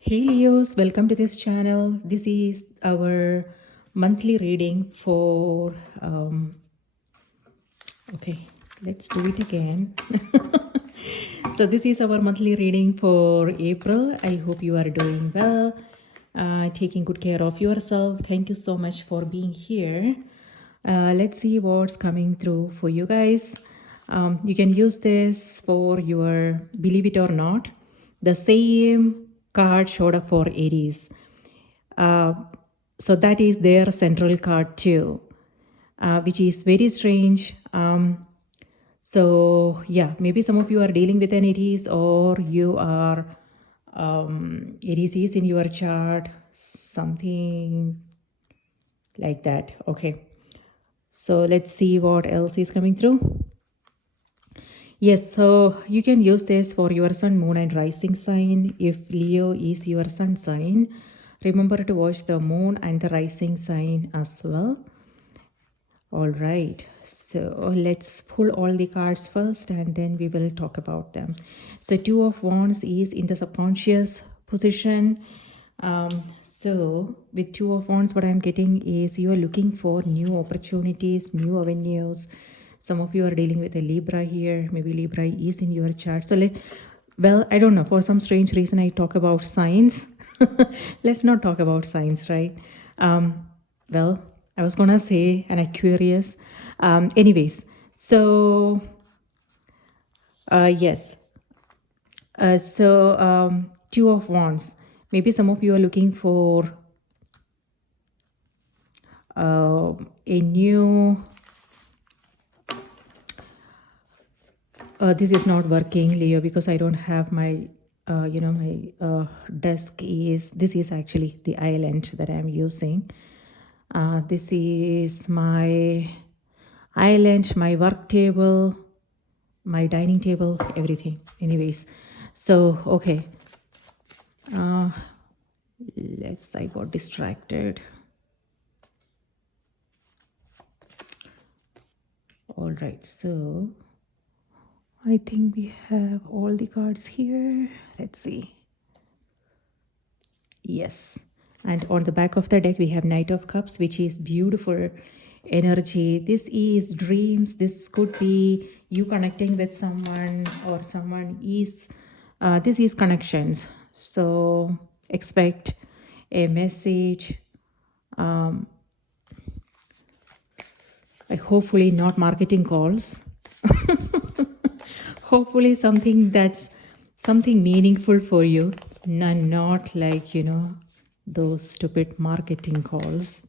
Hey Leos, welcome to this channel. This is our monthly reading for, okay, let's do it again. So this is our monthly reading for April. I hope you are doing well, taking good care of yourself. Thank you so much for being here. Let's see what's coming through for you guys. You can use this for your, believe it or not, the same card showed up for Aries. So that is their central card too, which is very strange. So yeah, maybe some of you are dealing with an Aries, or you are Aries is in your chart, something like that. Okay, so let's see what else is coming through. Yes, so you can use this for your sun, moon, and rising sign. If Leo is your sun sign, remember to watch the moon and the rising sign as well. All right, so let's pull all the cards first and then we will talk about them. So Two of Wands is in the subconscious position. So with Two of Wands, what I'm getting is you are looking for new opportunities, new avenues. Some of you are dealing with a Libra here. Maybe Libra is in your chart. So well, I don't know. For some strange reason, I talk about signs. Let's not talk about signs, right? Well, I was gonna say an Aquarius. Anyways, so yes. Two of Wands. Maybe some of you are looking for a new. This is not working, Leo, because I don't have my, my desk is, this is actually the island that I'm using. This is my island, my work table, my dining table, everything. Anyways, so, okay. I got distracted. All right, so I think we have all the cards here. Let's see. Yes. And on the back of the deck, we have Knight of Cups, which is beautiful energy. This is dreams. This could be you connecting with someone, or someone is, this is connections. So expect a message. Hopefully not marketing calls. Hopefully something meaningful for you, not like, those stupid marketing calls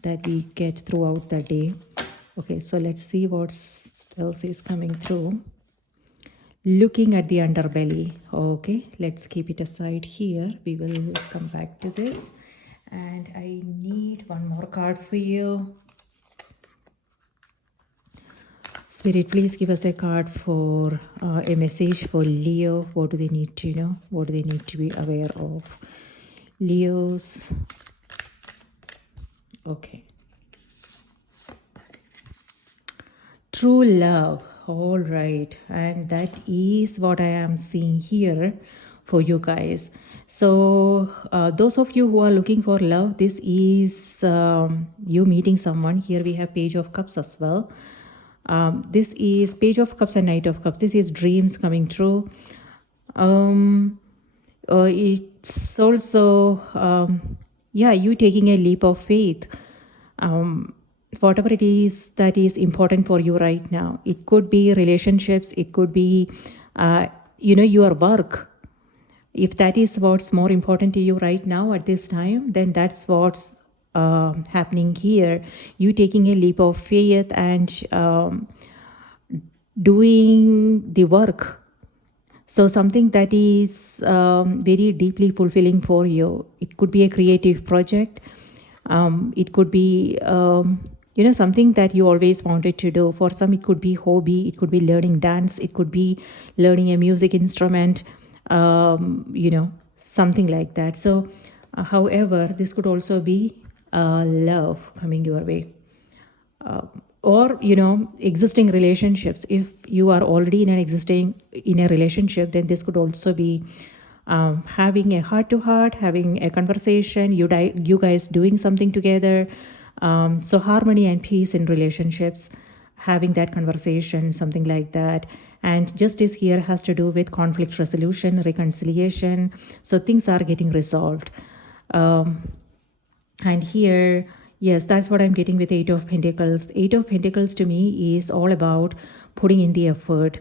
that we get throughout the day. Okay, so let's see what else is coming through. Looking at the underbelly. Okay, let's keep it aside here. We will come back to this. And I need one more card for you. Spirit, please give us a card for a message for Leo. What do they need to know? What do they need to be aware of? Leos. Okay. True love. All right. And that is what I am seeing here for you guys. So those of you who are looking for love, this is you meeting someone. Here we have Page of Cups as well. This is Page of Cups and Knight of Cups. This is dreams coming true. It's also, you taking a leap of faith. Whatever it is that is important for you right now. It could be relationships. It could be, your work. If that is what's more important to you right now at this time, then that's what's happening here. You taking a leap of faith and doing the work. So something that is very deeply fulfilling for you. It could be a creative project. It could be something that you always wanted to do. For some, it could be hobby. It could be learning dance. It could be learning a music instrument. Something like that. So however, this could also be love coming your way, or existing relationships. If you are already in a relationship, then this could also be having a heart to heart, having a conversation, you guys doing something together. So harmony and peace in relationships, having that conversation, something like that. And justice here has to do with conflict resolution, reconciliation. So things are getting resolved. And here, yes, that's what I'm getting with Eight of Pentacles. Eight of Pentacles to me is all about putting in the effort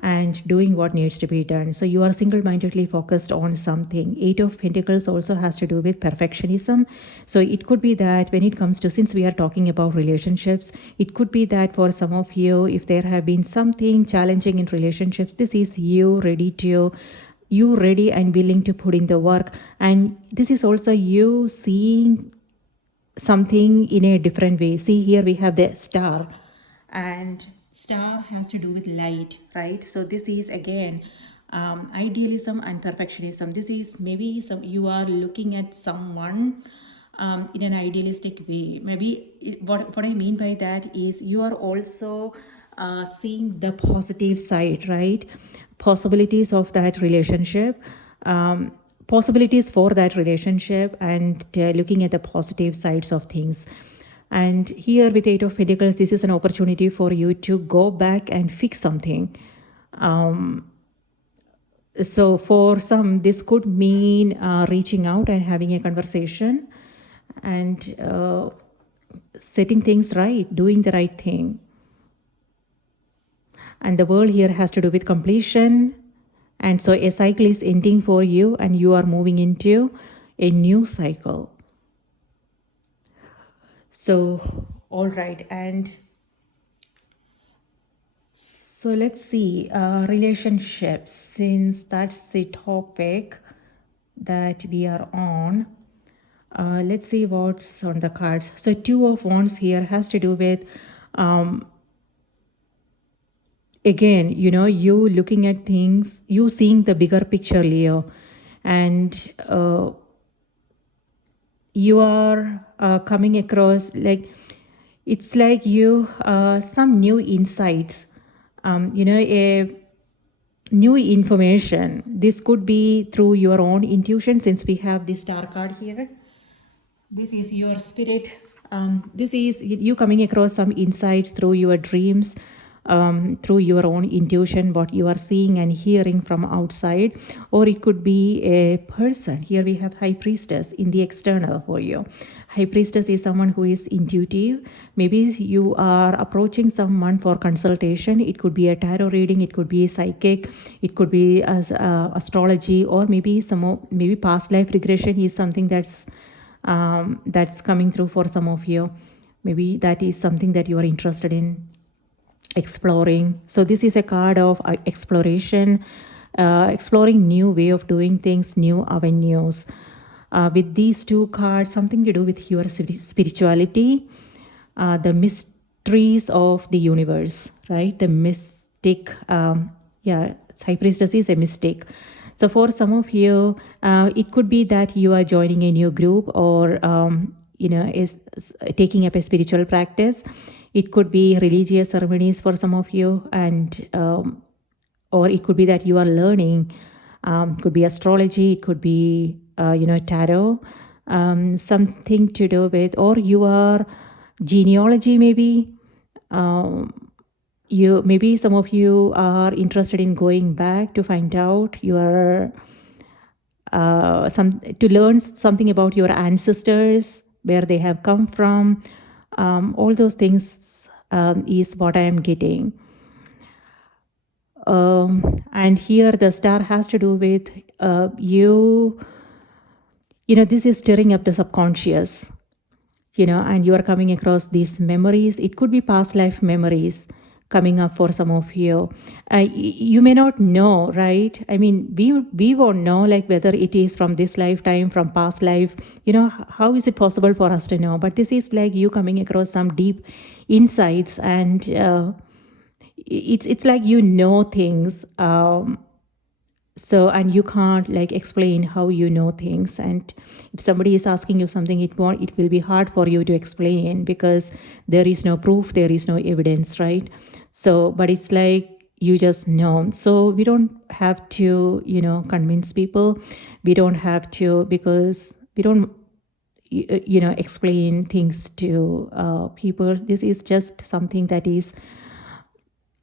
and doing what needs to be done. So you are single-mindedly focused on something. Eight of Pentacles also has to do with perfectionism. So it could be that when it comes to, since we are talking about relationships, it could be that for some of you, if there have been something challenging in relationships, this is you ready and willing to put in the work. And this is also you seeing something in a different way. See, here we have the star, and star has to do with light, right? So this is again idealism and perfectionism. This is maybe you are looking at someone in an idealistic way. Maybe what I mean by that is you are also seeing the positive side, right? Possibilities of that relationship, possibilities for that relationship, and looking at the positive sides of things. And here with Eight of Pentacles, this is an opportunity for you to go back and fix something. So for some, this could mean reaching out and having a conversation and setting things right, doing the right thing. And the world here has to do with completion. And so a cycle is ending for you and you are moving into a new cycle. So, all right. And so let's see, relationships, since that's the topic that we are on. Let's see what's on the cards. So Two of Wands here has to do with, again, you looking at things, you seeing the bigger picture, Leo, and you are coming across, like, it's like you, some new insights, a new information. This could be through your own intuition, since we have this star card here. This is your spirit. This is you coming across some insights through your dreams, through your own intuition, what you are seeing and hearing from outside. Or it could be a person. Here we have High Priestess in the external for you. High Priestess is someone who is intuitive.Maybe you are approaching someone for consultation. It could be a tarot reading, it could be psychic, it could be astrology, or maybe maybe past life regression is something that's coming through for some of you. Maybe that is something that you are interested in exploring. So this is a card of exploration, exploring new way of doing things, new avenues. With these two cards, something to do with your spirituality, the mysteries of the universe, right? The mystic, High Priestess is a mystic. So for some of you, it could be that you are joining a new group, or is taking up a spiritual practice. It could be religious ceremonies for some of you, and or it could be that you are learning. Could be astrology. It could be tarot. Something to do with, or your genealogy maybe. Maybe some of you are interested in going back to find out your to learn something about your ancestors, where they have come from. All those things is what I am getting. And here the star has to do with this is stirring up the subconscious, and you are coming across these memories. It could be past life memories coming up for some of you. You may not know, right? I mean, we won't know, like, whether it is from this lifetime, from past life. How is it possible for us to know? But this is like you coming across some deep insights, and it's like things. So, and you can't explain how you know things. And if somebody is asking you something, it will be hard for you to explain, because there is no proof, there is no evidence, right? So, but it's like you just know. So we don't have to, convince people. We don't have to, because we don't, explain things to people. This is just something that is,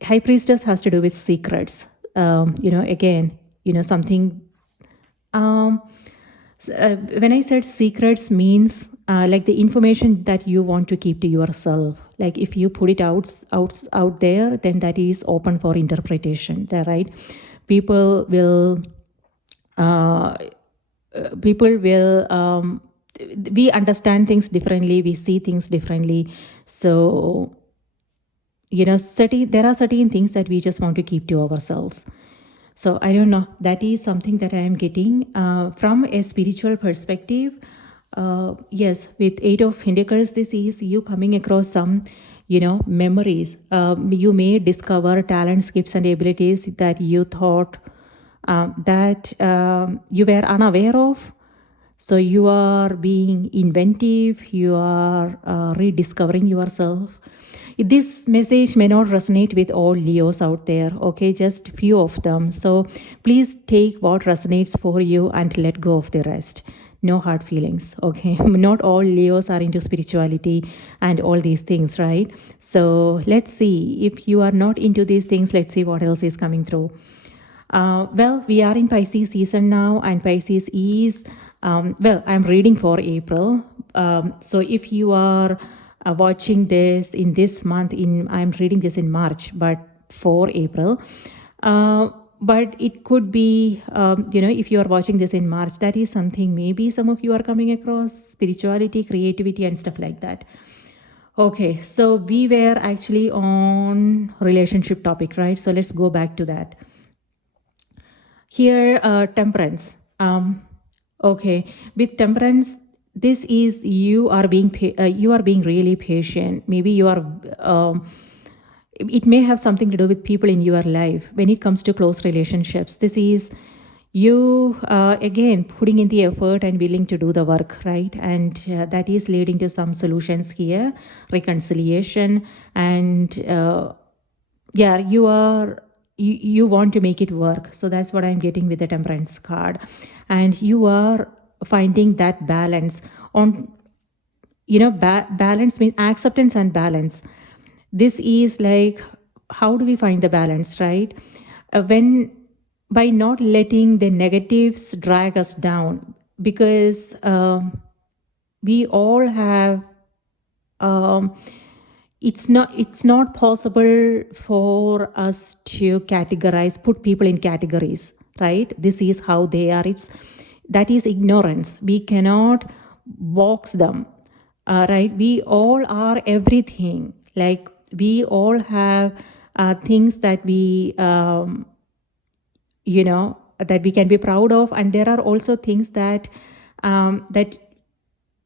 high priestess has to do with secrets. Again, something. Um, when I said secrets means like the information that you want to keep to yourself. Like if you put it out there, then that is open for interpretation. There, right? People will. People will. We understand things differently. We see things differently. So there are certain things that we just want to keep to ourselves. So I don't know, that is something that I am getting from a spiritual perspective. Yes, with Eight of Pentacles, this is you coming across some memories. You may discover talents, gifts and abilities that you thought that you were unaware of. So you are being inventive, you are rediscovering yourself. This message may not resonate with all Leos out there, okay, just few of them. So please take what resonates for you and let go of the rest. No hard feelings, okay? Not all Leos are into spirituality and all these things, right? So let's see. If you are not into these things, let's see what else is coming through. Well, we are in Pisces season now, and Pisces is, I'm reading for April. So if you are watching this in this month, I'm reading this in March, but for April. But it could be, if you are watching this in March, that is something maybe some of you are coming across, spirituality, creativity, and stuff like that. Okay, so we were actually on relationship topic, right? So let's go back to that. Here, temperance. Okay, with temperance, this is you are being really patient. Maybe you are. It may have something to do with people in your life when it comes to close relationships. This is you again putting in the effort and willing to do the work, right? And that is leading to some solutions here, reconciliation, and yeah, you want to make it work. So that's what I'm getting with the temperance card. And you are finding that balance on, balance means acceptance and balance. This is like, how do we find the balance, right? When by not letting the negatives drag us down, because we all have it's not possible for us to put people in categories, right? This is how they are. That is ignorance. We cannot box them, right? We all are everything. Like we all have things that we that we can be proud of, and there are also things that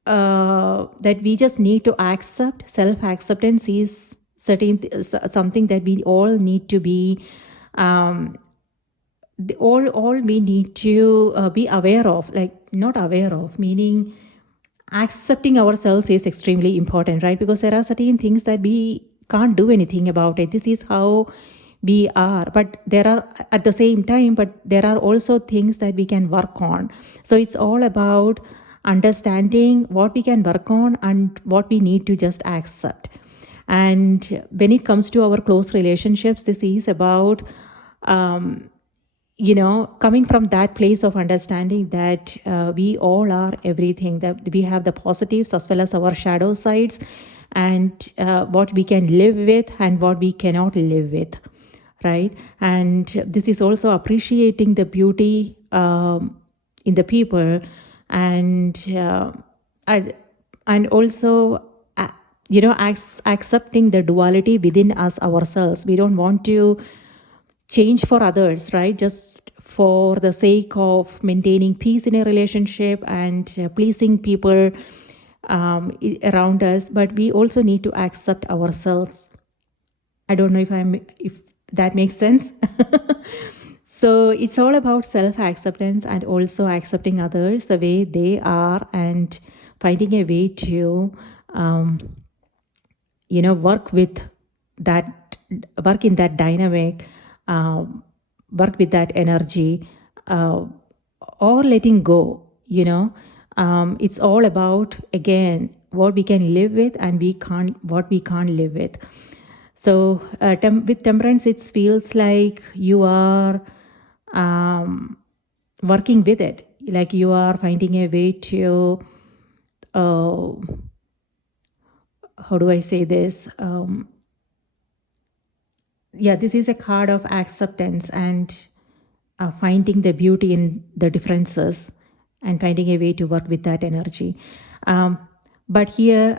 that we just need to accept. Self-acceptance is something that we all need to be all we need to be aware of, like not aware of, meaning accepting ourselves is extremely important, right? Because there are certain things that we can't do anything about it. This is how we are, but there are at the same time, but there are also things that we can work on. So it's all about understanding what we can work on and what we need to just accept. And when it comes to our close relationships, this is about coming from that place of understanding that we all are everything, that we have the positives as well as our shadow sides, and what we can live with and what we cannot live with, right? And this is also appreciating the beauty in the people, and also accepting the duality within us ourselves. We don't want to change for others, right? Just for the sake of maintaining peace in a relationship and pleasing people around us, but we also need to accept ourselves. I don't know if that makes sense. So it's all about self-acceptance and also accepting others the way they are, and finding a way to work in that dynamic um, work with that energy, uh, or letting go. It's all about, again, what we can live with and what we can't live with. So with temperance, it feels like you are working with it, like you are finding a way to, uh, how do I say this? Yeah, this is a card of acceptance and finding the beauty in the differences and finding a way to work with that energy. Um, but here,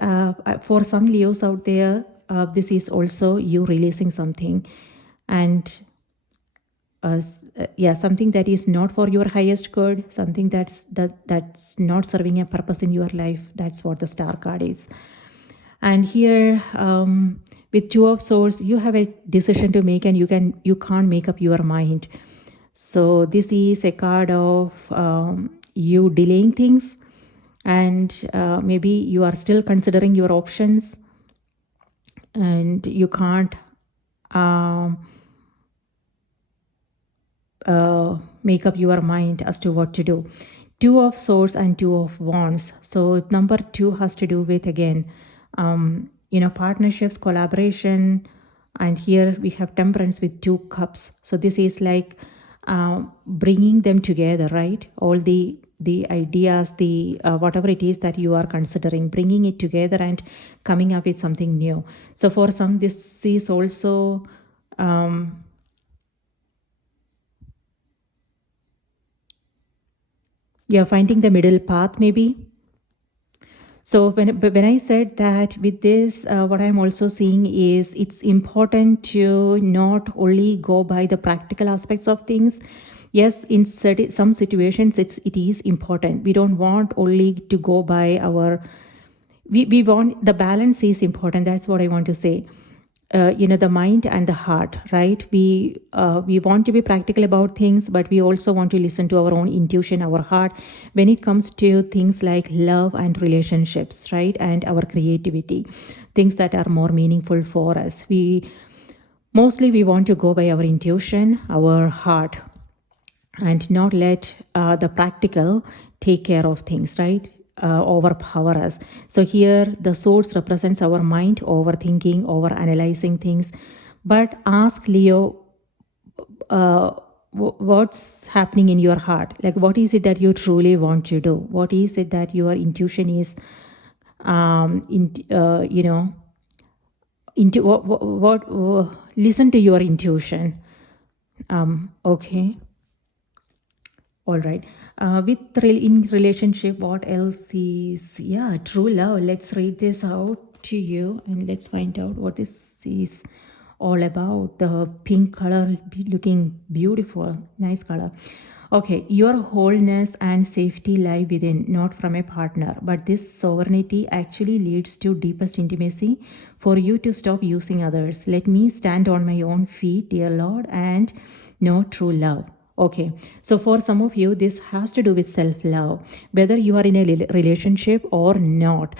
for some Leos out there, this is also you releasing something, and something that is not for your highest good, something that's not serving a purpose in your life. That's what the star card is. And here, with Two of Swords, you have a decision to make, and you can't make up your mind. So this is a card of you delaying things, and maybe you are still considering your options, and you can't make up your mind as to what to do. Two of Swords and Two of Wands. So number 2 has to do with, again, partnerships, collaboration, and here we have Temperance with 2 cups. So this is like bringing them together, right? All the ideas, the whatever it is that you are considering, bringing it together and coming up with something new. So for some, this is also finding the middle path, maybe. So when I said that with this, what I'm also seeing is it's important to not only go by the practical aspects of things. Yes, in some situations, it is important. We don't want only to go by our. We want the balance is important. That's what I want to say. The mind and the heart, right? We want to be practical about things, but we also want to listen to our own intuition, our heart, when it comes to things like love and relationships, right? And our creativity, things that are more meaningful for us. We want to go by our intuition, our heart, and not let the practical take care of things, right? Overpower us. So here the Swords represents our mind, overthinking, over analyzing things. But ask Leo, what's happening in your heart? Like, what is it that you truly want to do? What is it that your intuition is into what listen to your intuition. Okay. All right. In relationship, what else is, true love. Let's read this out to you and let's find out what this is all about. The pink color looking beautiful, nice color. Okay, your wholeness and safety lie within, not from a partner. But this sovereignty actually leads to deepest intimacy for you to stop using others. Let me stand on my own feet, dear Lord, and know true love. Okay, so for some of you, this has to do with self-love, whether you are in a relationship or not.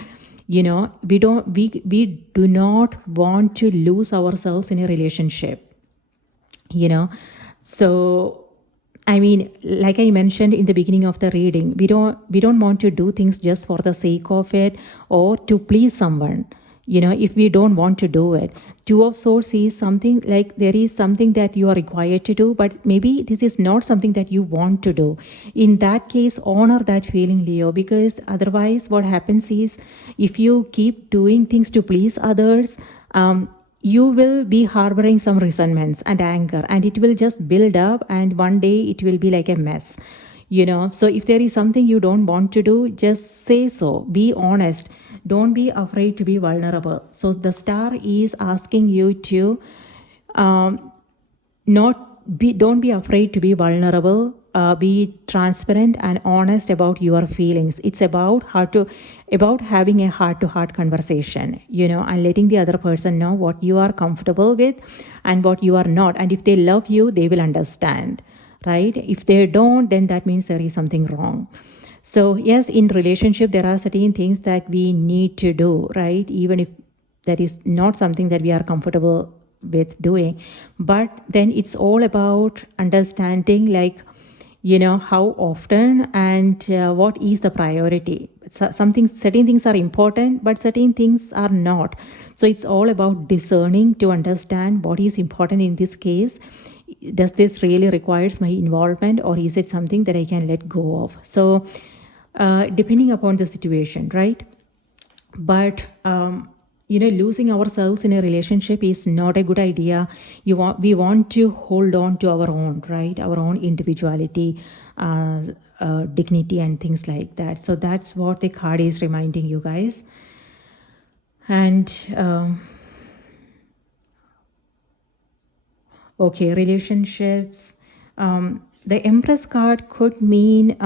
We do not want to lose ourselves in a relationship. So I mean, like I mentioned in the beginning of the reading, we don't want to do things just for the sake of it or to please someone. If we don't want to do it. Two of Swords is something like there is something that you are required to do, but maybe this is not something that you want to do. In that case, honor that feeling, Leo, because otherwise what happens is if you keep doing things to please others, you will be harboring some resentments and anger, and it will just build up, and one day it will be like a mess. So if there is something you don't want to do, just say so. Be honest. Don't be afraid to be vulnerable. So the star is asking you to don't be afraid to be vulnerable. Be transparent and honest about your feelings. It's about having a heart-to-heart conversation, and letting the other person know what you are comfortable with and what you are not. And if they love you, they will understand, right? If they don't, then that means there is something wrong. So yes, in relationship, there are certain things that we need to do, right? Even if that is not something that we are comfortable with doing. But then it's all about understanding, like, how often and what is the priority. Certain things are important, but certain things are not. So it's all about discerning to understand what is important in this case. Does this really requires my involvement, or is it something that I can let go of? So depending upon the situation, right? But losing ourselves in a relationship is not a good idea. We want to hold on to our own, right, our own individuality, dignity and things like that. So that's what the card is reminding you guys. And okay, relationships. The Empress card could mean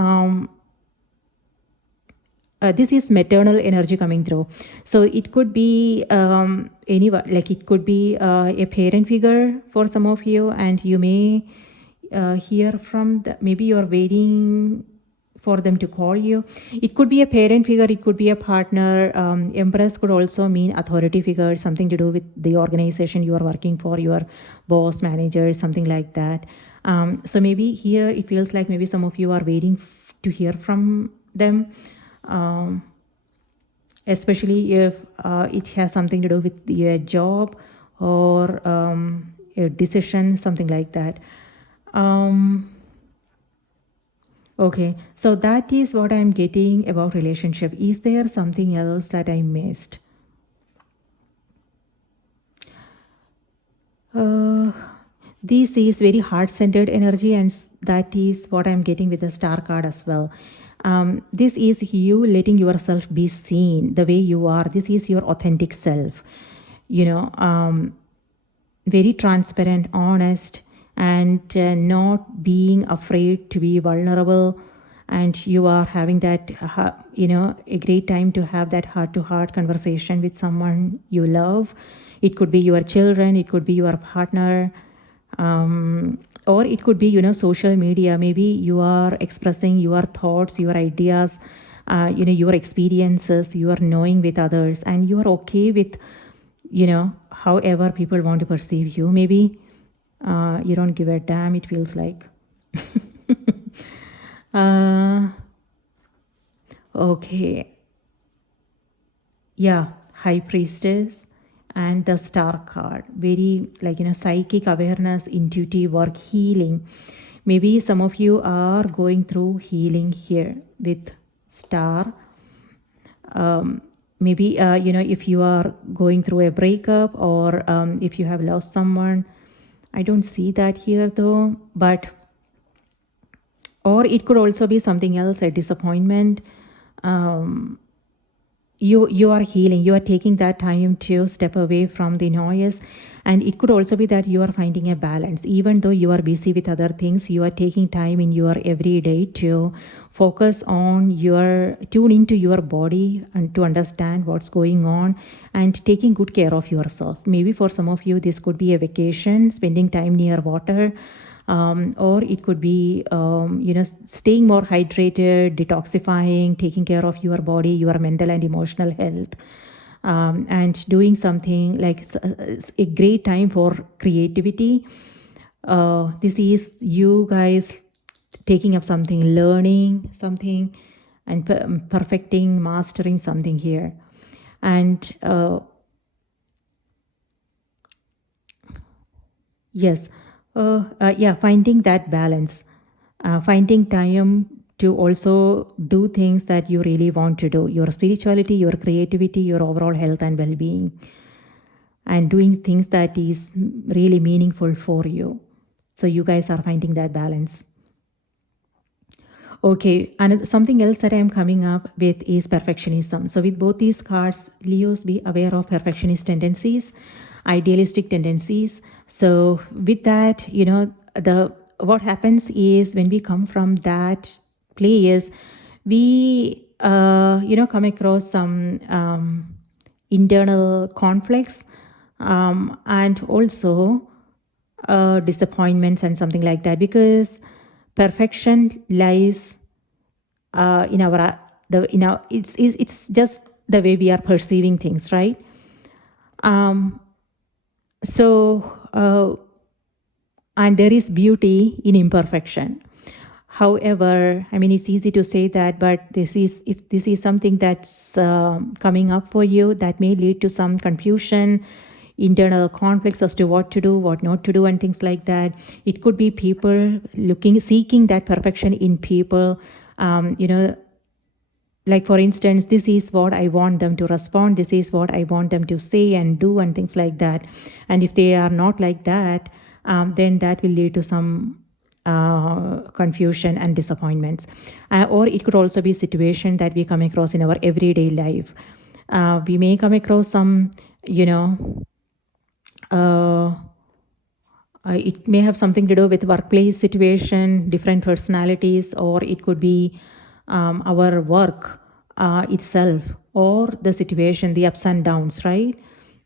this is maternal energy coming through. So it could be anyone, like it could be a parent figure for some of you, and you may hear from maybe you're waiting for them to call you. It could be a parent figure, it could be a partner. Empress could also mean authority figure, something to do with the organization you are working for, your boss, manager, something like that. So maybe here it feels like maybe some of you are waiting to hear from them. Especially if it has something to do with your job or a decision, something like that. Okay, so that is what I'm getting about relationship. Is there something else that I missed? This is very heart-centered energy, and that is what I'm getting with the star card as well. This is you letting yourself be seen the way you are. This is your authentic self, very transparent, honest, and not being afraid to be vulnerable. And you are having that, a great time to have that heart-to-heart conversation with someone you love. It could be your children, it could be your partner, or it could be, social media. Maybe you are expressing your thoughts, your ideas, your experiences, you are knowing with others, and you are okay with, however people want to perceive you. Maybe you don't give a damn, it feels like. Okay. Yeah, High Priestess and the Star card. Very psychic awareness, intuitive work, healing. Maybe some of you are going through healing here with Star. Maybe, if you are going through a breakup, or if you have lost someone. I don't see that here though, but, or it could also be something else, a disappointment. You are healing, you are taking that time to step away from the noise. And it could also be that you are finding a balance. Even though you are busy with other things, you are taking time in your everyday to focus on tune into your body and to understand what's going on, and taking good care of yourself. Maybe for some of you this could be a vacation, spending time near water, or it could be staying more hydrated, detoxifying, taking care of your body, your mental and emotional health, and doing something like a great time for creativity. This is you guys taking up something, learning something, and perfecting, mastering something here. And yes, finding that balance, finding time to also do things that you really want to do, your spirituality, your creativity, your overall health and well-being, and doing things that is really meaningful for you. So you guys are finding that balance. Okay, and something else that I'm coming up with is perfectionism. So with both these cards, Leos, be aware of perfectionist tendencies, idealistic tendencies. So with that, what happens is when we come from that place, we come across some internal conflicts, and also disappointments and something like that, because perfection lies in our it's just the way we are perceiving things, right? So, and there is beauty in imperfection. However, I mean, it's easy to say that, but if this is something that's coming up for you, that may lead to some confusion, internal conflicts as to what to do, what not to do, and things like that. It could be people seeking that perfection in people. You know, like for instance, this is what I want them to respond, this is what I want them to say and do, and things like that. And if they are not like that, then that will lead to some confusion and disappointments. Or it could also be a situation that we come across in our everyday life. We may come across some, you know, uh, it may have something to do with workplace situation, different personalities, or it could be our work itself, or the situation, the ups and downs, right?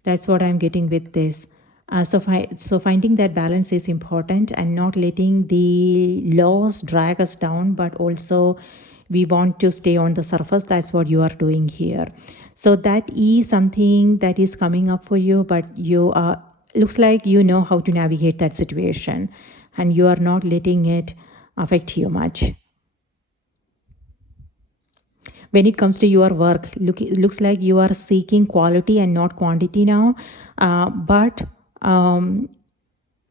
That's what I'm getting with this. So finding that balance is important, and not letting the loss drag us down, but also we want to stay on the surface. That's what you are doing here. So that is something that is coming up for you, but you are, looks like you know how to navigate that situation, and you are not letting it affect you much. When it comes to your work, it looks like you are seeking quality and not quantity now. But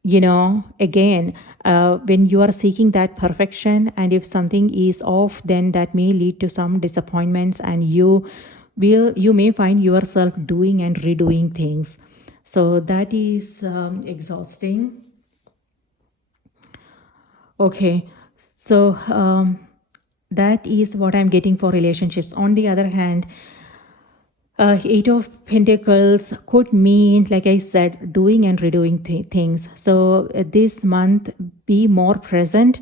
you know, again, when you are seeking that perfection, and if something is off, then that may lead to some disappointments, and you may find yourself doing and redoing things. So that is exhausting. Okay, so that is what I'm getting for relationships. On the other hand, Eight of Pentacles could mean, like I said, doing and redoing things. So this month, be more present,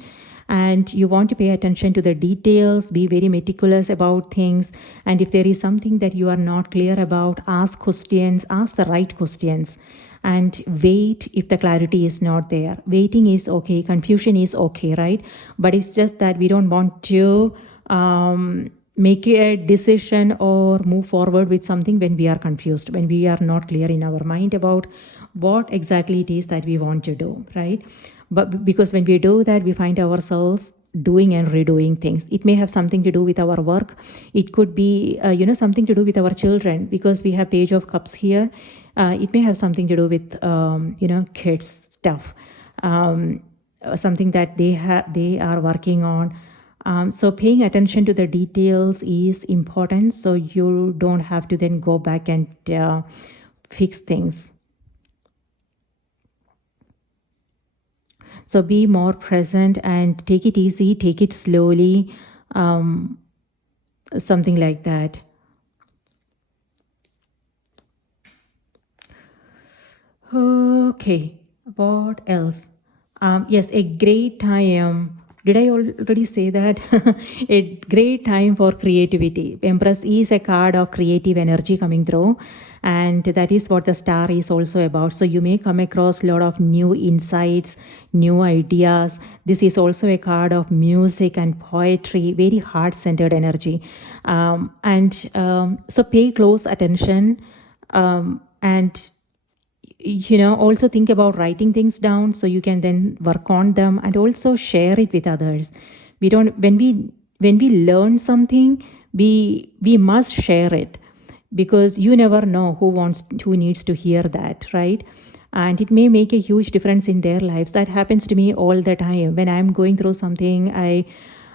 and you want to pay attention to the details, be very meticulous about things. And if there is something that you are not clear about, ask questions, ask the right questions, and wait if the clarity is not there. Waiting is okay, confusion is okay, right? But it's just that we don't want to make a decision or move forward with something when we are confused, when we are not clear in our mind about what exactly it is that we want to do, right? But because when we do that, we find ourselves doing and redoing things. It may have something to do with our work. It could be something to do with our children, because we have Page of Cups here. It may have something to do with kids stuff, something that they are working on. So paying attention to the details is important, so you don't have to then go back and fix things. So be more present and take it easy, take it slowly, something like that. Okay, what else? Yes, a great time. Did I already say that? A great time for creativity. Empress is a card of creative energy coming through, and that is what the star is also about. So you may come across a lot of new insights, new ideas. This is also a card of music and poetry, very heart-centered energy. So pay close attention, and also think about writing things down so you can then work on them, and also share it with others. We don't when we learn something, we must share it, because you never know who needs to hear that, right? And it may make a huge difference in their lives. That happens to me all the time. When I'm going through something, I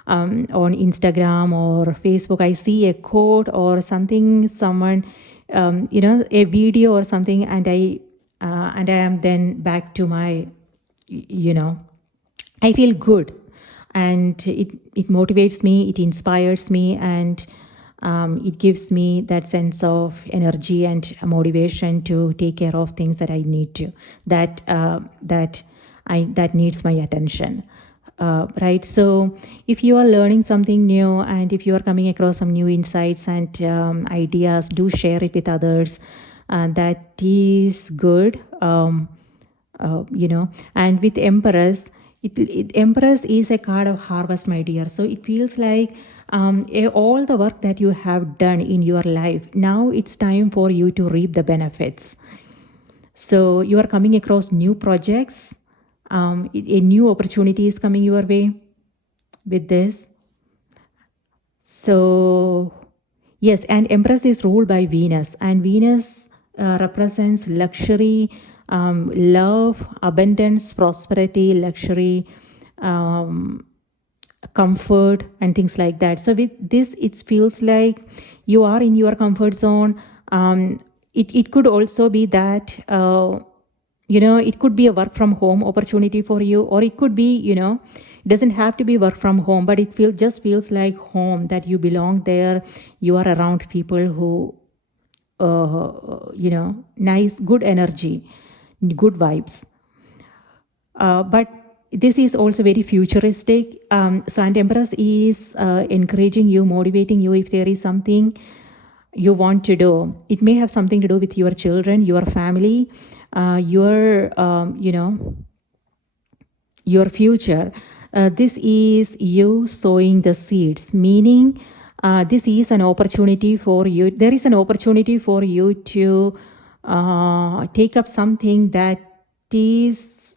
on Instagram or Facebook, I see a quote or something, someone a video or something, and I am then back to my, I feel good, and it motivates me, it inspires me, and it gives me that sense of energy and motivation to take care of things that I need to, that needs my attention. Right. So if you are learning something new, and if you are coming across some new insights and ideas, do share it with others. That is good. And with Empress, Empress is a card of harvest, my dear. So it feels like all the work that you have done in your life, now it's time for you to reap the benefits. So you are coming across new projects, a new opportunity is coming your way with this. So yes, and Empress is ruled by Venus, and Venus represents luxury, love, abundance, prosperity, luxury, um, comfort, and things like that. So with this, it feels like you are in your comfort zone. It could also be that it could be a work from home opportunity for you, or it could be it doesn't have to be work from home, but it just feels like home, that you belong there, you are around people who nice, good energy, good vibes. But this is also very futuristic. Sand Empress is encouraging you, motivating you if there is something you want to do. It may have something to do with your children, your family, your future. This is you sowing the seeds, meaning this is an opportunity for you. There is an opportunity for you to take up something that is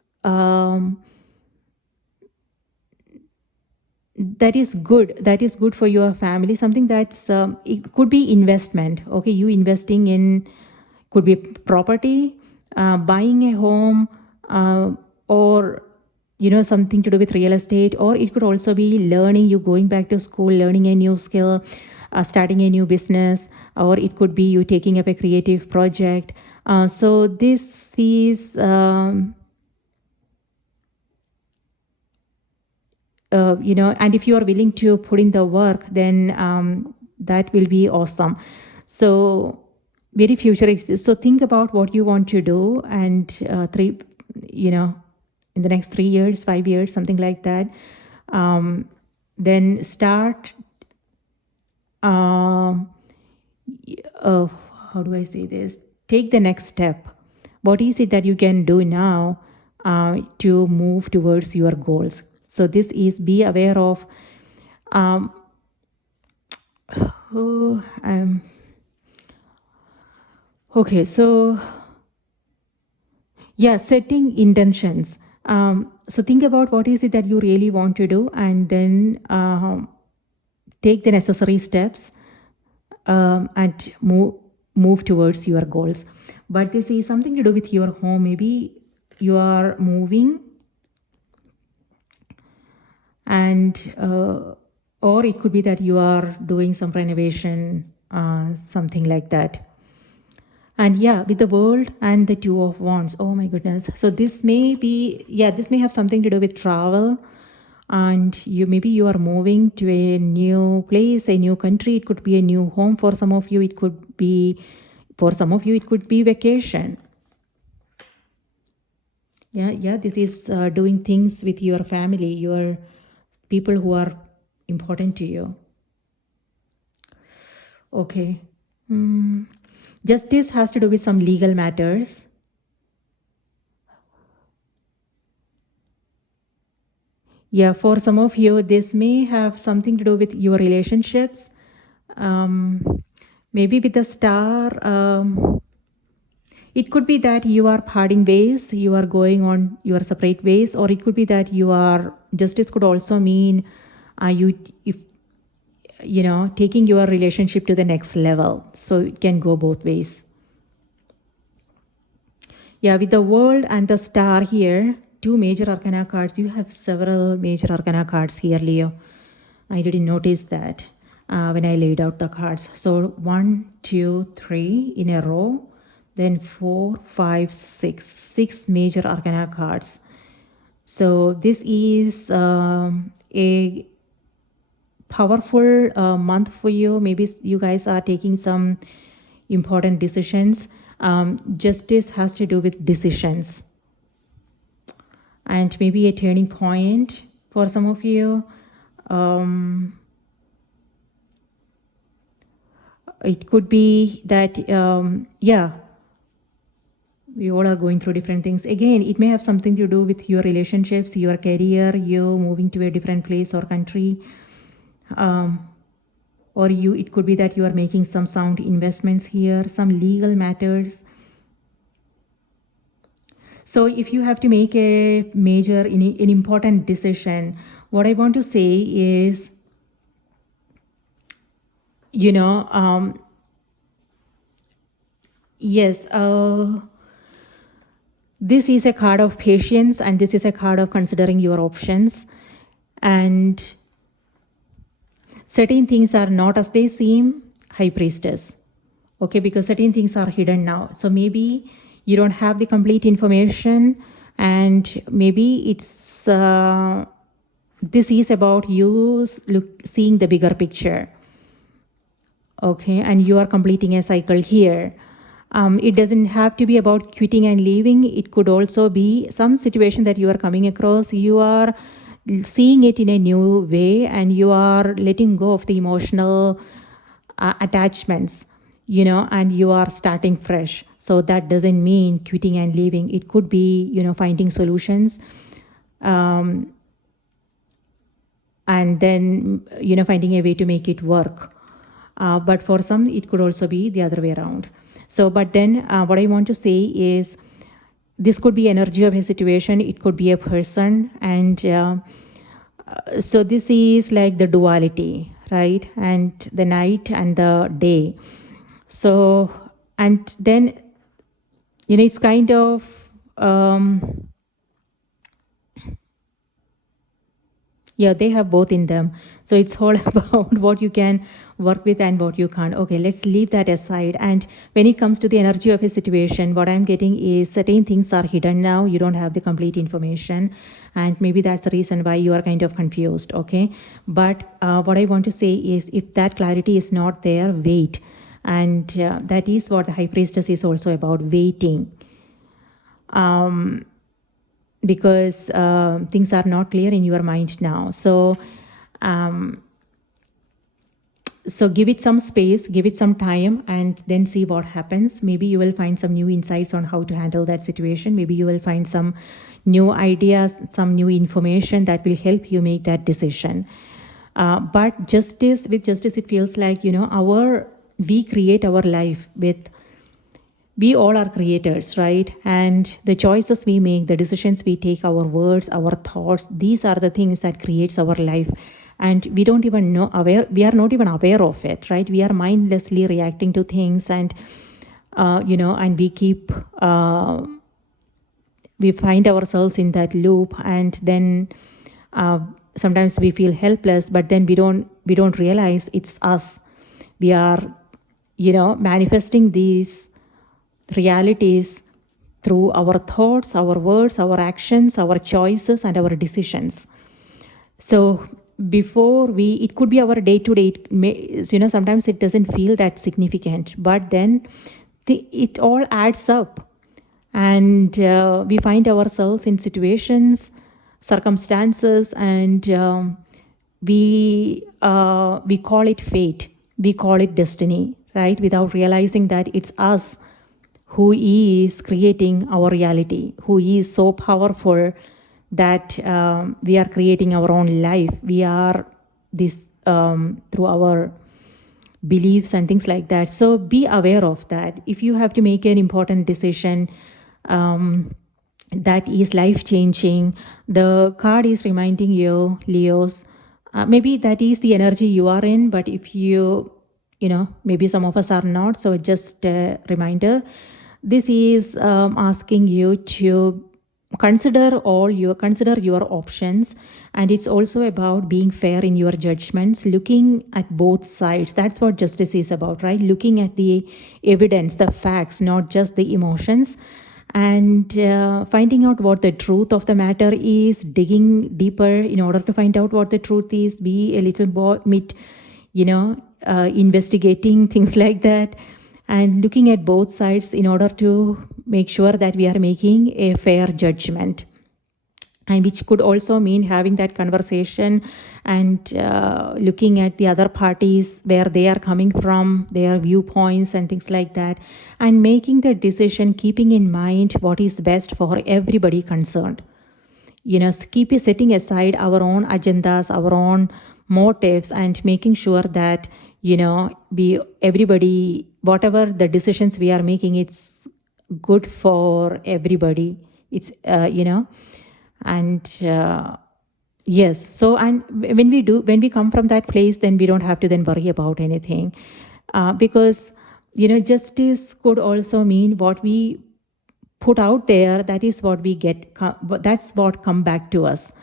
that is good for your family, something that's it could be investment. Okay, you investing in, could be property, buying a home, or something to do with real estate, or it could also be learning, you going back to school, learning a new skill, starting a new business, or it could be you taking up a creative project. So this is and if you are willing to put in the work, then that will be awesome. So very futuristic. So think about what you want to do, and in the next 3 years, 5 years, something like that. Then start. How do I say this? Take the next step. What is it that you can do now to move towards your goals? So this is, be aware of. Okay, so yeah, setting intentions. So think about what is it that you really want to do, and then take the necessary steps and move towards your goals. But this is something to do with your home. Maybe you are moving, and or it could be that you are doing some renovation, something like that. And yeah, with the World and the Two of Wands, oh my goodness. So this may have something to do with travel, and maybe you are moving to a new place, a new country. It could be a new home for some of you. It could be vacation. Yeah, this is doing things with your family, your people who are important to you. Okay. Justice has to do with some legal matters. Yeah, for some of you, this may have something to do with your relationships. Maybe with the Star, it could be that you are parting ways, you are going on your separate ways, or it could be that justice could also mean taking your relationship to the next level. So it can go both ways. Yeah, with the World and the Star here, 2 major arcana cards. You have several major arcana cards here, Leo. I didn't notice that when I laid out the cards. So 1, 2, 3 in a row, then 4, 5, 6. 6 major arcana cards. So this is a powerful month for you. Maybe you guys are taking some important decisions. Justice has to do with decisions, and maybe a turning point for some of you. It could be that we all are going through different things. Again, it may have something to do with your relationships, your career, you moving to a different place or country. Or it could be that you are making some sound investments here, some legal matters. So if you have to make a major, an important decision, what I want to say is, yes, this is a card of patience, and this is a card of considering your options. And certain things are not as they seem, High Priestess. Okay, because certain things are hidden now. So maybe you don't have the complete information, and maybe it's this is about you seeing the bigger picture. Okay, and you are completing a cycle here. It doesn't have to be about quitting and leaving. It could also be some situation that you are coming across. You are seeing it in a new way, and you are letting go of the emotional attachments, and you are starting fresh. So that doesn't mean quitting and leaving. It could be, finding solutions, and then, finding a way to make it work. But for some, it could also be the other way around. So, but then what I want to say is, this could be energy of a situation. It could be a person. And so this is like the duality, right? And the night and the day. So, and then, it's kind of, yeah, they have both in them. So it's all about what you can work with and what you can't. Okay, let's leave that aside. And when it comes to the energy of a situation, what I'm getting is certain things are hidden now. You don't have the complete information. And maybe that's the reason why you are kind of confused. Okay. But what I want to say is, if that clarity is not there, wait. And that is what the High Priestess is also about, waiting. Because things are not clear in your mind now. So give it some space, give it some time, and then see what happens. Maybe you will find some new insights on how to handle that situation. Maybe you will find some new ideas, some new information that will help you make that decision. But with justice, it feels like, we create our life with, we all are creators, right? And the choices we make, the decisions we take, our words, our thoughts, these are the things that creates our life. And we don't even know, we are not even aware of it, right? We are mindlessly reacting to things, and and we keep we find ourselves in that loop. And then sometimes we feel helpless, but then we don't realize it's us. We are manifesting these realities through our thoughts, our words, our actions, our choices, and our decisions. So before it could be our day-to-day, sometimes it doesn't feel that significant, but then it all adds up. And we find ourselves in situations, circumstances, and we call it fate, we call it destiny, right? Without realizing that it's us who is creating our reality, who is so powerful that we are creating our own life. We are this through our beliefs and things like that. So be aware of that. If you have to make an important decision that is life-changing, the card is reminding you, Leos, maybe that is the energy you are in, but if maybe some of us are not. So just a reminder, this is asking you to consider your options. And it's also about being fair in your judgments, looking at both sides. That's what justice is about, right? Looking at the evidence, the facts, not just the emotions, and finding out what the truth of the matter is, digging deeper in order to find out what the truth is. Be a little bit investigating things like that, and looking at both sides in order to make sure that we are making a fair judgment. And which could also mean having that conversation and looking at the other parties, where they are coming from, their viewpoints and things like that, and making the decision keeping in mind what is best for everybody concerned. Keep setting aside our own agendas, our own motives, and making sure that everybody, whatever the decisions we are making, it's good for everybody, It's and yes. So, and when we come from that place, then we don't have to then worry about anything, because justice could also mean what we put out there, that is what we get, that's what come back to us.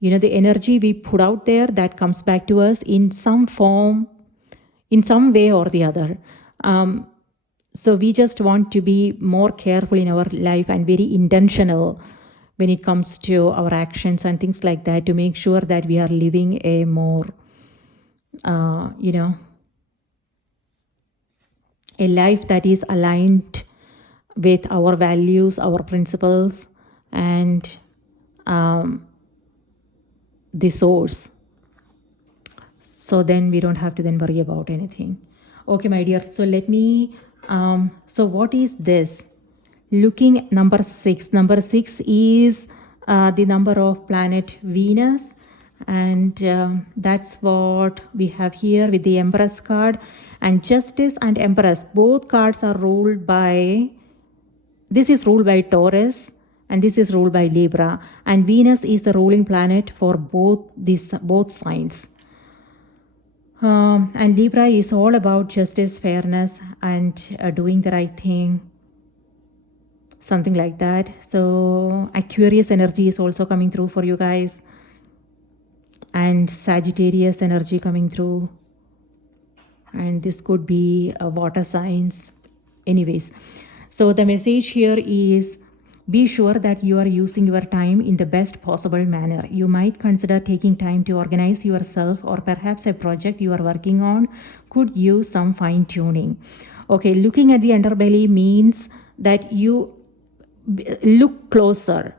The energy we put out there, that comes back to us in some form, in some way or the other. So we just want to be more careful in our life and very intentional when it comes to our actions and things like that, to make sure that we are living a more a life that is aligned with our values, our principles, and the source. So then we don't have to then worry about anything. Okay, my dear. So let me, so what is this? Looking number 6. Number 6 is the number of planet Venus. And that's what we have here with the Empress card. And Justice and Empress, both cards are ruled by, this is ruled by Taurus and this is ruled by Libra. And Venus is the ruling planet for both signs. And Libra is all about justice, fairness, and doing the right thing, something like that. So Aquarius energy is also coming through for you guys, and Sagittarius energy coming through, and this could be water signs. Anyways, so the message here is, be sure that you are using your time in the best possible manner. You might consider taking time to organize yourself, or perhaps a project you are working on could use some fine tuning. Okay, looking at the underbelly means that you look closer.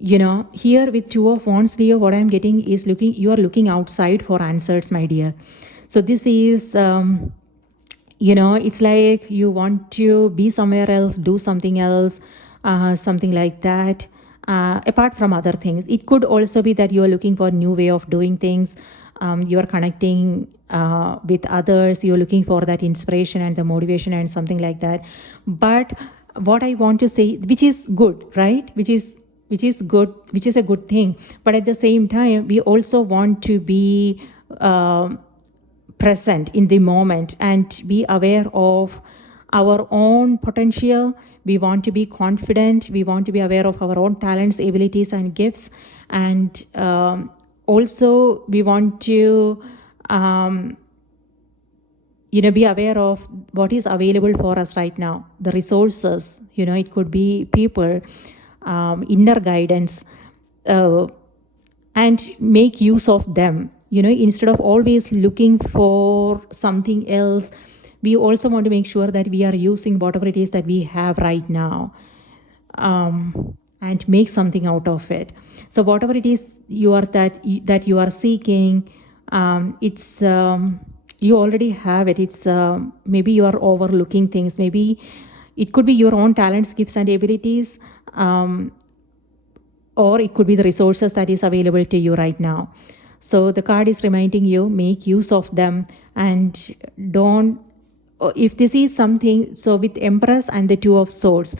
Here with Two of Wands, Leo, what I'm getting is you are looking outside for answers, my dear. So this is, it's like you want to be somewhere else, do something else, something like that, apart from other things. It could also be that you are looking for a new way of doing things. You are connecting with others. You're looking for that inspiration and the motivation and something like that. But what I want to say, which is good, right? Which is good, which is a good thing. But at the same time, we also want to be present in the moment and be aware of our own potential. We want to be confident. We want to be aware of our own talents, abilities, and gifts. And also we want to be aware of what is available for us right now, the resources. It could be people, inner guidance, and make use of them. Instead of always looking for something else, we also want to make sure that we are using whatever it is that we have right now, and make something out of it. So whatever it is that you are seeking, it's you already have it. It's maybe you are overlooking things. Maybe it could be your own talents, gifts, and abilities, or it could be the resources that is available to you right now. So the card is reminding you, make use of them, and don't, if this is something, so with Empress and the Two of Swords,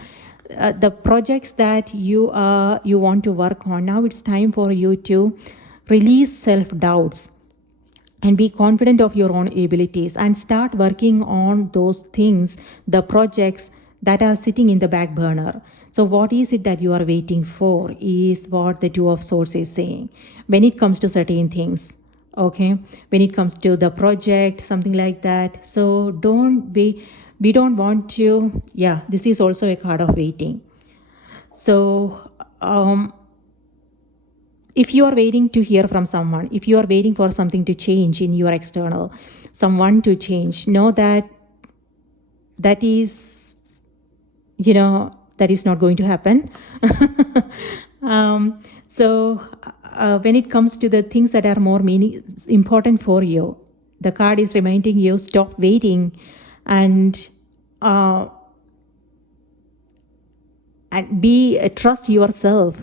the projects that you want to work on, now it's time for you to release self-doubts and be confident of your own abilities, and start working on those things, the projects that are sitting in the back burner. So what is it that you are waiting for, is what the Two of Swords is saying when it comes to certain things. Okay, when it comes to the project, something like that. So we don't want to, this is also a card of waiting. So if you are waiting to hear from someone, if you are waiting for something to change in your external, someone to change, know that is, that is not going to happen. So when it comes to the things that are more important for you, the card is reminding you, stop waiting and trust yourself,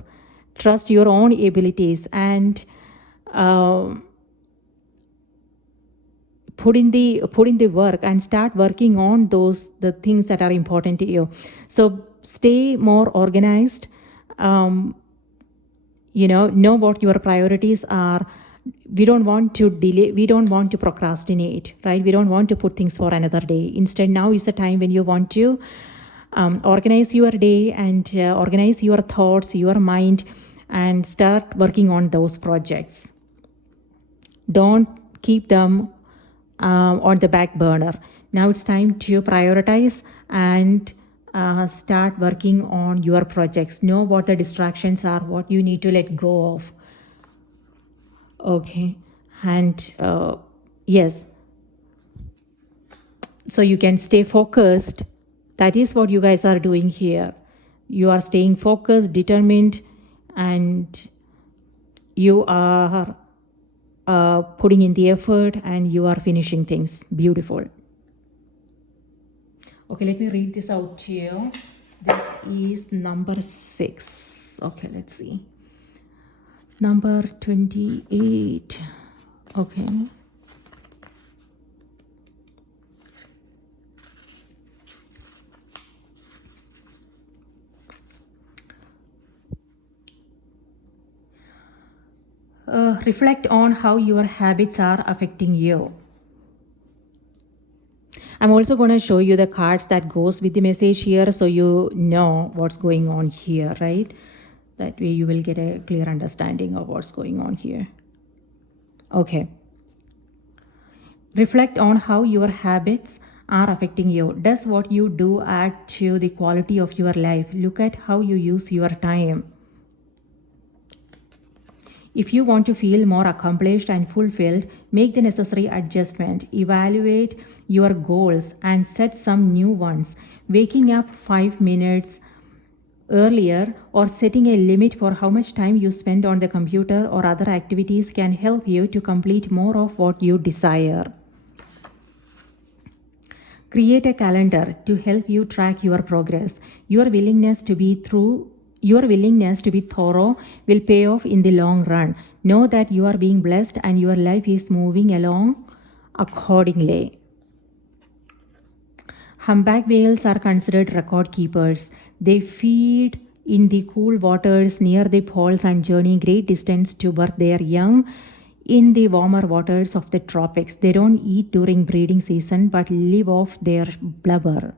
trust your own abilities, and put in the work and start working on the things that are important to you. So stay more organized, Know what your priorities are. We don't want to delay, we don't want to procrastinate, right? We don't want to put things for another day. Instead, now is the time when you want to organize your day and organize your thoughts, your mind, and start working on those projects. Don't keep them on the back burner. Now it's time to prioritize and start working on your projects. Know what the distractions are, what you need to let go of. Okay. And yes, so you can stay focused. That is what you guys are doing here. You are staying focused, determined, and you are putting in the effort, and you are finishing things. Beautiful. Okay, let me read this out to you. This is number 6. Okay, let's see. Number 28. Okay. Reflect on how your habits are affecting you. I'm also going to show you the cards that goes with the message here, so you know what's going on here, right? That way you will get a clear understanding of what's going on here. Okay. Reflect on how your habits are affecting you. Does what you do add to the quality of your life? Look at how you use your time. If you want to feel more accomplished and fulfilled, make the necessary adjustment. Evaluate your goals and set some new ones. Waking up 5 minutes earlier or setting a limit for how much time you spend on the computer or other activities can help you to complete more of what you desire. Create a calendar to help you track your progress. Your willingness to be thorough will pay off in the long run. Know that you are being blessed and your life is moving along accordingly. Humpback whales are considered record keepers. They feed in the cool waters near the poles and journey great distance to birth their young in the warmer waters of the tropics. They don't eat during breeding season but live off their blubber.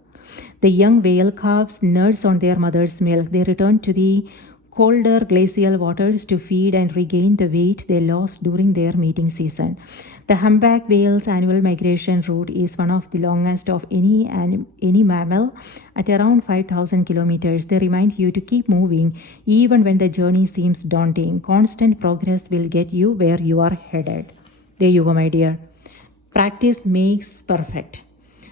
The young whale calves nurse on their mother's milk. They return to the colder glacial waters to feed and regain the weight they lost during their mating season. The humpback whale's annual migration route is one of the longest of any mammal at around 5,000 kilometers. They remind you to keep moving even when the journey seems daunting. Constant progress will get you where you are headed. There you go, my dear. Practice makes perfect.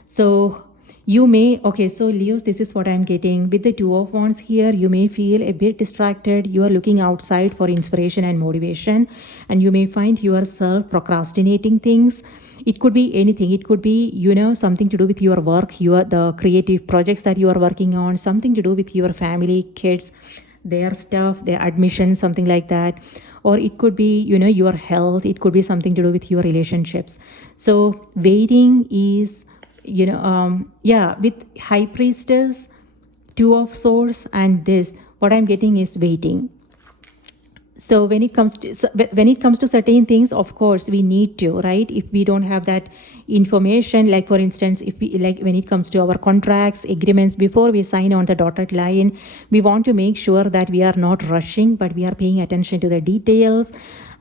So so Leos, this is what I'm getting. With the Two of Wands here, you may feel a bit distracted. You are looking outside for inspiration and motivation, and you may find yourself procrastinating things. It could be anything. It could be, something to do with your work, the creative projects that you are working on, something to do with your family, kids, their stuff, their admission, something like that. Or it could be, your health. It could be something to do with your relationships. So waiting is with High Priestess, Two of Swords, and this, what I'm getting is waiting. So when it comes to certain things, of course we need to, right? If we don't have that information, like for instance, if we, like when it comes to our contracts, agreements, before we sign on the dotted line, we want to make sure that we are not rushing, but we are paying attention to the details,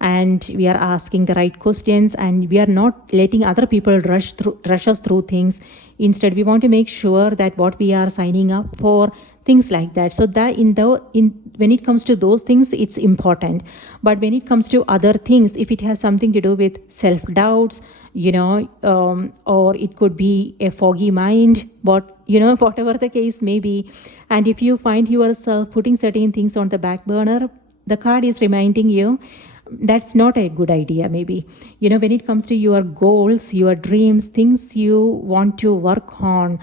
and we are asking the right questions, and we are not letting other people rush us through things. Instead, we want to make sure that what we are signing up for, things like that. So that when it comes to those things, it's important. But when it comes to other things, if it has something to do with self-doubts, or it could be a foggy mind, whatever the case may be, and if you find yourself putting certain things on the back burner, the card is reminding you that's not a good idea. Maybe when it comes to your goals, your dreams, things you want to work on,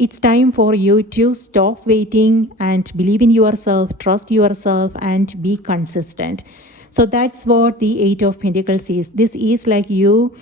it's time for you to stop waiting and believe in yourself, trust yourself, and be consistent. So that's what the Eight of Pentacles is. This is like you,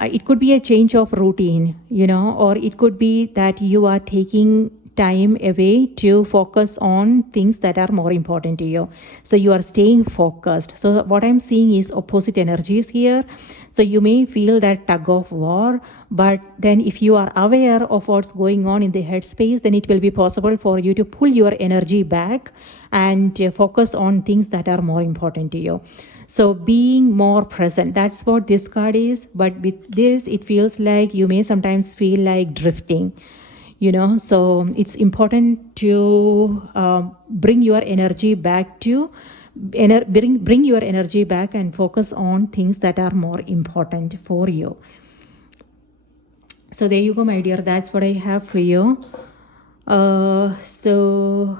it could be a change of routine, or it could be that you are taking time away to focus on things that are more important to you. So you are staying focused. So what I'm seeing is opposite energies here. So you may feel that tug of war, but then if you are aware of what's going on in the headspace, then it will be possible for you to pull your energy back and focus on things that are more important to you. So being more present, that's what this card is. But with this, it feels like you may sometimes feel like drifting, so it's important to bring your energy back to bring your energy back and focus on things that are more important for you. So there you go, my dear. That's what I have for you. So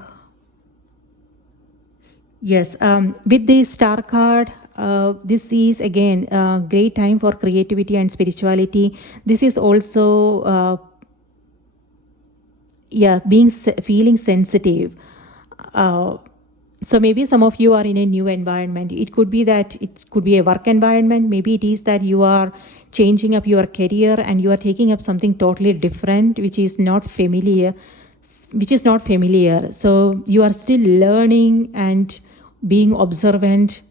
yes, with the star card, this is again a great time for creativity and spirituality. This is also feeling sensitive. So maybe some of you are in a new environment. It could be that it could be a work environment. Maybe it is that you are changing up your career and you are taking up something totally different, which is not familiar. So you are still learning and being observant.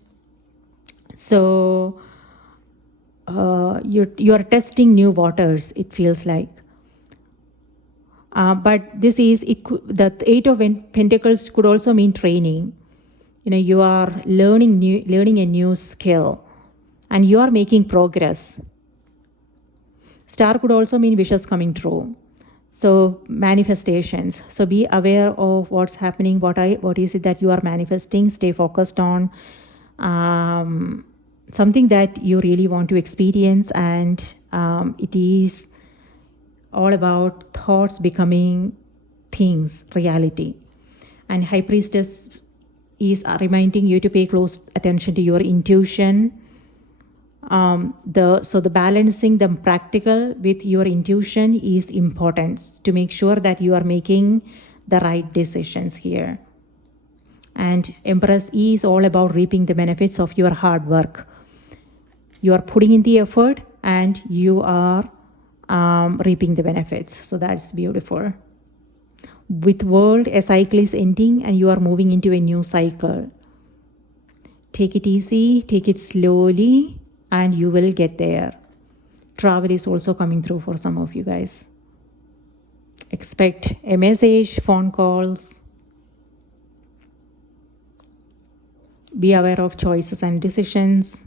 So you are testing new waters, it feels like. But this is the Eight of Pentacles could also mean training. You are learning a new skill, and you are making progress. Star could also mean wishes coming true. So manifestations. So be aware of what's happening. What is it that you are manifesting? Stay focused on something that you really want to experience, and it is all about thoughts becoming things, reality. And High Priestess is reminding you to pay close attention to your intuition. The balancing the practical with your intuition is important to make sure that you are making the right decisions here. And Empress is all about reaping the benefits of your hard work. You are putting in the effort and you are reaping the benefits. So that's beautiful. With World, a cycle is ending and you are moving into a new cycle. Take it easy, take it slowly, and you will get there. Travel is also coming through for some of you guys. Expect a message, phone calls. Be aware of choices and decisions.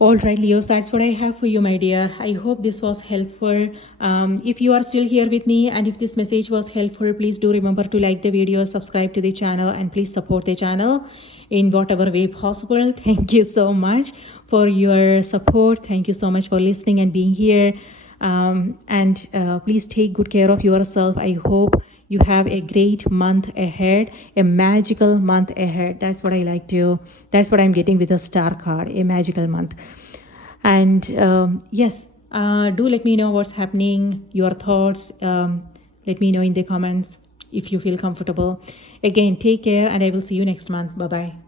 All right, Leos, that's what I have for you, my dear. I hope this was helpful. If you are still here with me and if this message was helpful, please do remember to like the video, subscribe to the channel, and please support the channel in whatever way possible. Thank you so much for your support. Thank you so much for listening and being here. Please take good care of yourself. I hope you have a great month ahead, a magical month ahead. That's what I'm getting with the star card, a magical month. And yes, do let me know what's happening, your thoughts. Let me know in the comments if you feel comfortable. Again, take care and I will see you next month. Bye-bye.